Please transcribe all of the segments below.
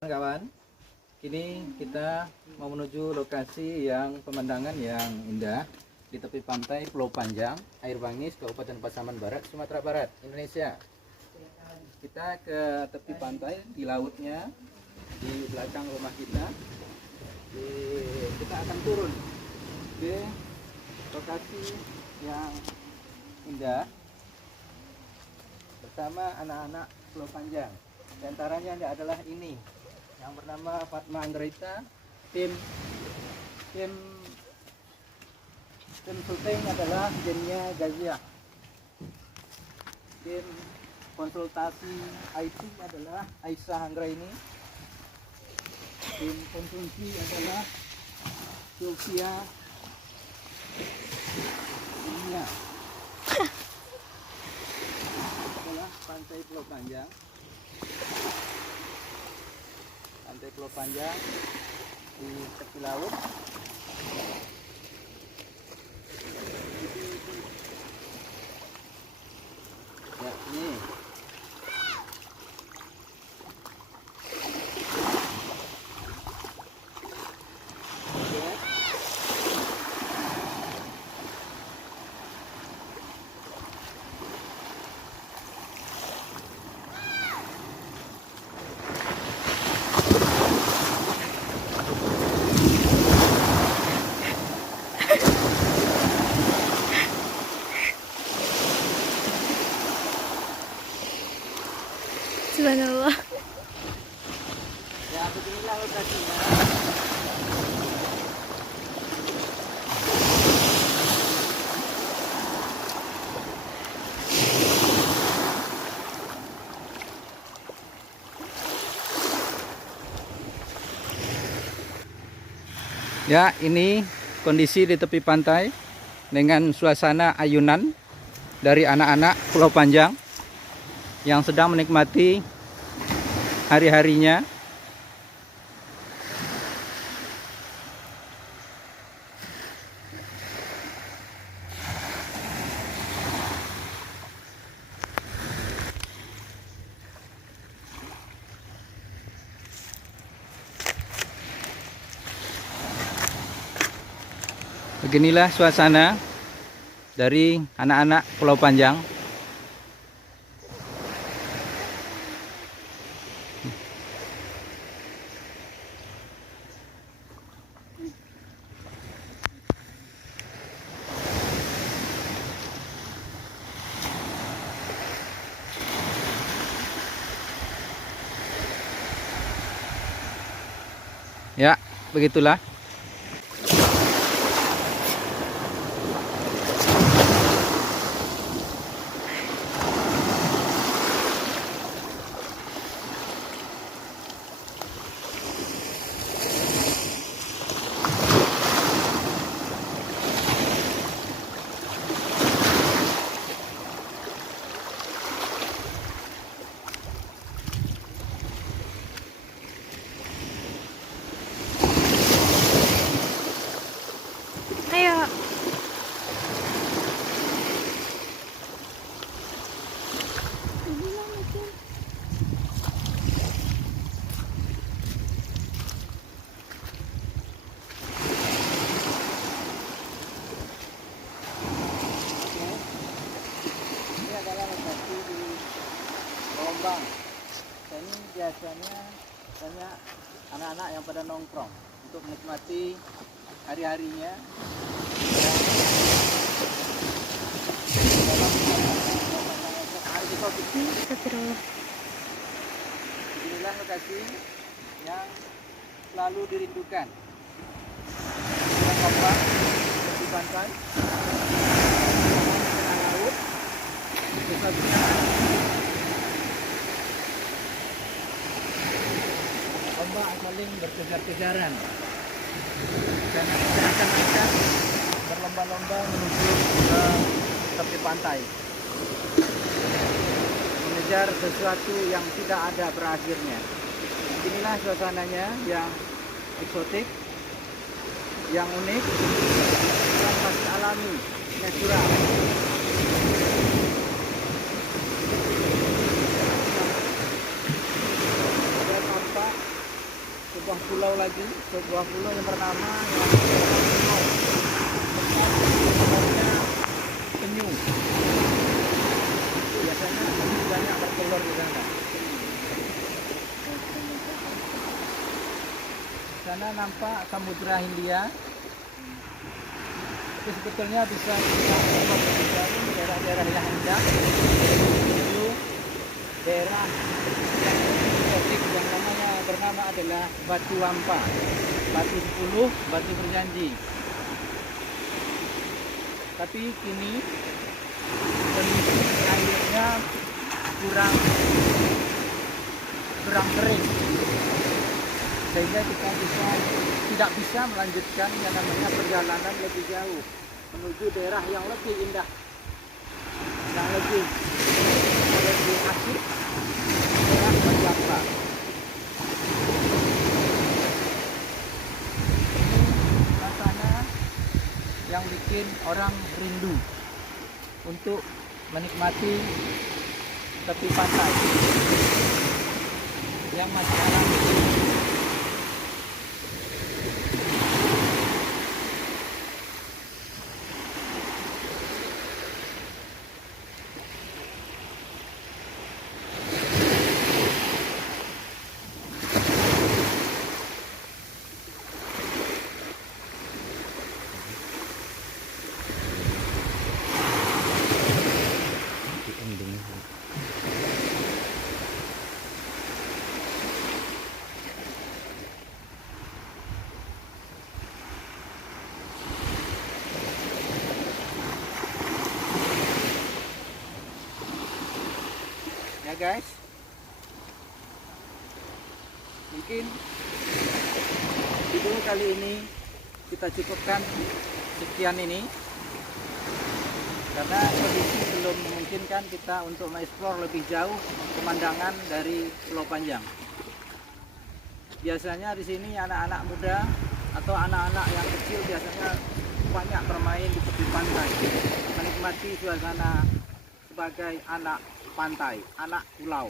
Kawan, kini kita mau menuju lokasi yang pemandangan yang indah di tepi pantai Pulau Panjang, Air Bangis, Kabupaten Pasaman Barat, Sumatera Barat, Indonesia. Kita ke tepi pantai di lautnya, di belakang rumah kita. Kita akan turun di lokasi yang indah bersama anak-anak Pulau Panjang. Di antaranya adalah ini yang bernama Fatma Anggrita, tim syuting adalah Jenia Gazia, tim konsultasi IT adalah Aisyah Anggraini, tim konsumsi adalah Sylvia Dunia. Adalah pantai Pulau Panjang. Pantai Pulau Panjang di tepi laut. Ya, ini. Subhanallah. Ya, beginilah lokasinya. Ya, ini kondisi di tepi pantai dengan suasana ayunan dari anak-anak Pulau Panjang yang sedang menikmati hari-harinya. Beginilah suasana dari anak-anak Pulau Panjang. Ya, begitulah. Ayo. Ini adalah lokasi di Gelombang. Dan ini biasanya banyak anak-anak yang pada nongkrong untuk menikmati hari-harinya. Astagfirullah. Inilah lokasi yang selalu dirindukan. Gelombang di pantai, tengah laut, ombak saling berkejar-kejaran dan ikan-ikan berlomba-lomba menuju ke tepi pantai mengejar sesuatu yang tidak ada berakhirnya. Inilah suasananya yang eksotik, yang unik, yang masih alami, natural. Ada tampak sebuah pulau lagi, sebuah pulau yang bernama penyu. Biasanya penyu banyak bertelur di sana. Sana nampak Samudra Hindia. Itu sebetulnya bisa kita di daerah-daerah yang indah, menuju daerah yang namanya bernama adalah Batu Wampa, Batu 10, Batu Berjanji. Tapi kini kondisi airnya kurang kering, sehingga kita tidak bisa melanjutkan yang namanya perjalanan lebih jauh menuju daerah yang lebih indah, yang lebih asik, daerah Batu. Ini suasana yang bikin orang rindu untuk menikmati tepi pantai yang masih alami. Ya guys, mungkin video kali ini kita cukupkan sekian ini, karena kondisi belum memungkinkan kita untuk mengeksplor lebih jauh pemandangan dari Pulau Panjang. Biasanya di sini anak-anak muda atau anak-anak yang kecil biasanya banyak bermain di tepi pantai, menikmati suasana sebagai anak pantai, anak pulau.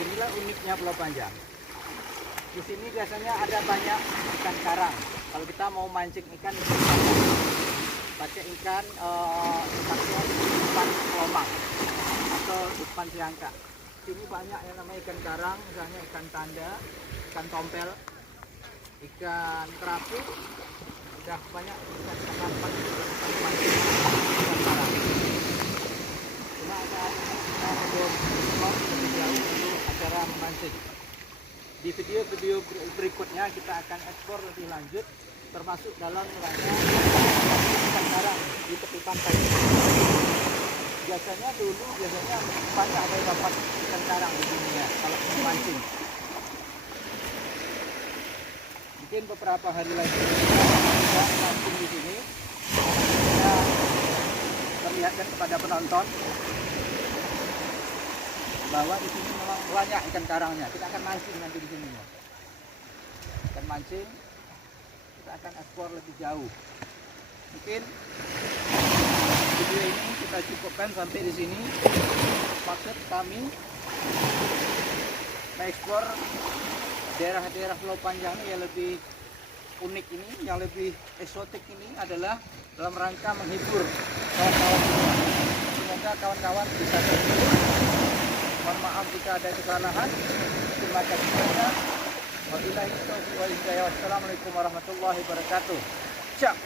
Beginilah uniknya Pulau Panjang. Di sini biasanya ada banyak ikan karang. Kalau kita mau mancing ikan, pakai ikan pakai umpan kelomang atau umpan siangka. Sini banyak yang namanya ikan karang, misalnya ikan tanda, ikan tompel, ikan kerapu, udah banyak ikan kakap, ikan pancing, ikan karang. Cuma ada kita belum lebih jauh untuk acara memancing. Di video-video berikutnya kita akan ekspor lebih lanjut, termasuk dalam rangka ikan karang di tepi pantai. Biasanya banyak ada dapat ikan karang di dunia kalau memancing. Mungkin beberapa hari lagi kita memancing di sini, kita perlihatkan kepada penonton bahwa di sini memang banyak ikan karangnya. Kita akan mancing nanti di sini. Akan mancing, kita akan ekspor lebih jauh. Mungkin video ini kita cukupkan sampai di sini. Maksud kami mengeksplor daerah-daerah Pulau Panjang yang lebih unik ini, yang lebih eksotik ini adalah dalam rangka menghibur kawan-kawan semua. Semoga kawan-kawan bisa terhibur. Mohon maaf jika ada kesalahan. Terima kasih banyak. Wabillahi taufiq wal hidayah. Wassalamualaikum warahmatullahi wabarakatuh. Ciao.